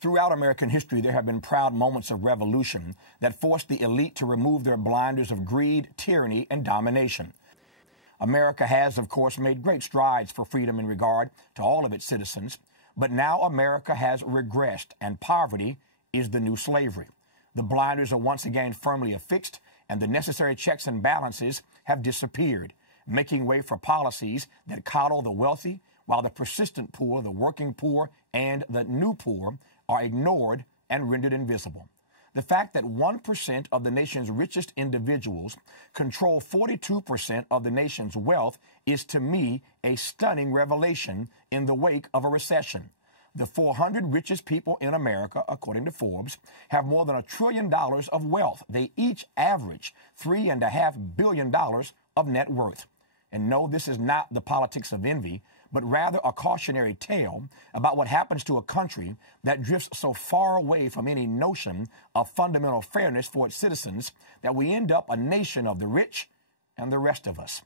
Throughout American history, there have been proud moments of revolution that forced the elite to remove their blinders of greed, tyranny, and domination. America has, of course, made great strides for freedom in regard to all of its citizens, but now America has regressed, and poverty is the new slavery. The blinders are once again firmly affixed, and the necessary checks and balances have disappeared, making way for policies that coddle the wealthy, while the persistent poor, the working poor, and the new poor are ignored and rendered invisible. The fact that 1% of the nation's richest individuals control 42% of the nation's wealth is, to me, a stunning revelation in the wake of a recession. The 400 richest people in America, according to Forbes, have more than $1 trillion of wealth. They each average $3.5 billion of net worth. And no, this is not the politics of envy, but rather a cautionary tale about what happens to a country that drifts so far away from any notion of fundamental fairness for its citizens that we end up a nation of the rich and the rest of us.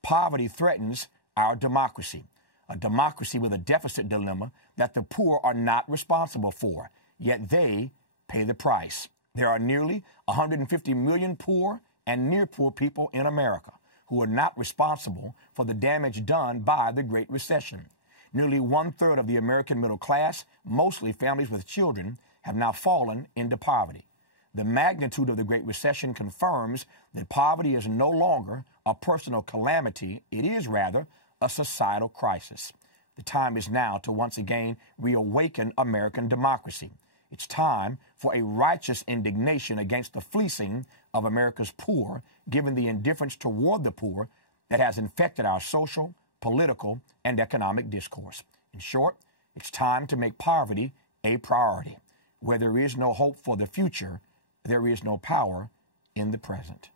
Poverty threatens our democracy, a democracy with a deficit dilemma that the poor are not responsible for, yet they pay the price. There are nearly 150 million poor and near poor people in America who are not responsible for the damage done by the Great Recession. Nearly 1/3 of the American middle class, mostly families with children, have now fallen into poverty. The magnitude of the Great Recession confirms that poverty is no longer a personal calamity. It is rather a societal crisis. The time is now to once again reawaken American democracy. It's time for a righteous indignation against the fleecing of America's poor, given the indifference toward the poor that has infected our social, political, and economic discourse. In short, it's time to make poverty a priority. Where there is no hope for the future, there is no power in the present.